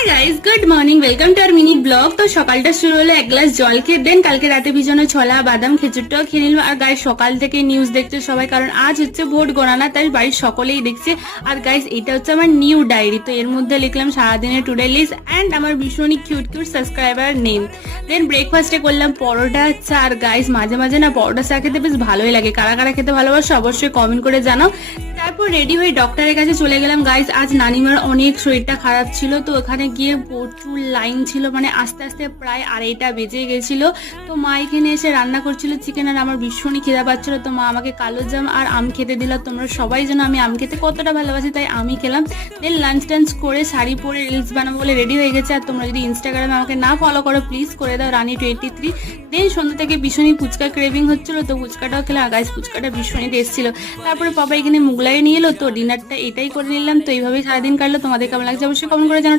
High guys, good morning, welcome to our mini blog. তো সকালটা শুরু হলো এক গ্লাস জল খেয়ে, দেন কালকে রাতে ভিজানো ছোলা বাদাম খেজুরটাও খেয়ে নিলাম। আর গাইস সকাল থেকে নিউজ দেখছে সবাই, কারণ আজ হচ্ছে ভোট গণনা, তাই বাড়ির সকলেই দেখছে। আর গাইস এটা হচ্ছে আমার নিউ ডায়েরি, তো এর মধ্যে লিখলাম সারাদিনের টুডে লিস্ট অ্যান্ড আমার ভীষণই কিউট কিউট সাবস্ক্রাইবার নেম। দেন ব্রেকফাস্টে করলাম পরোটা চা। আর গাইস মাঝে মাঝে না পরোটা চা খেতে বেশ ভালোই লাগে, কারা কারা খেতে ভালোবাসো অবশ্যই কমেন্ট করে জানাও। তারপর রেডি হয়ে ডক্টরের কাছে চলে গেলাম। গাইস আজ নানিমার অনেক শরীরটা খারাপ ছিল, তো ওখানে গিয়ে প্রচুর লাইন ছিল, মানে আস্তে আস্তে প্রায় 2:30টা বেজে গেছিল। তো মা এখানে এসে রান্না করছিল চিকেন, আর আমার ভীষণই খিদা পাচ্ছিল, তো মা আমাকে কালো জাম আর আম খেতে দিল। তোমরা সবাই যেন আমি আম খেতে কতটা ভালোবাসি, তাই আমি খেলাম। দেন লাঞ্চ টাঞ্চ করে শাড়ি পরে রিলস বানাবো বলে রেডি হয়ে গেছে। আর তোমরা যদি ইনস্টাগ্রামে আমাকে না ফলো করো প্লিজ করে দাও, রানী23। দেন সন্ধ্যা থেকে ভীষণই ফুচকা ক্রেভিং হচ্ছিল, তো ফুচকাটাও খেলাম। গাইস ফুচকাটা ভীষণই টেস্ট ছিল। তারপরে পাপা এখানে মুগলাই নিয়ে এলো, তো ডিনারটা এটাই করে নিলাম। তো এইভাবেই সারাদিন কাটলো। তোমাদের কেমন লাগছে অবশ্যই কমেন্ট করে জানাও।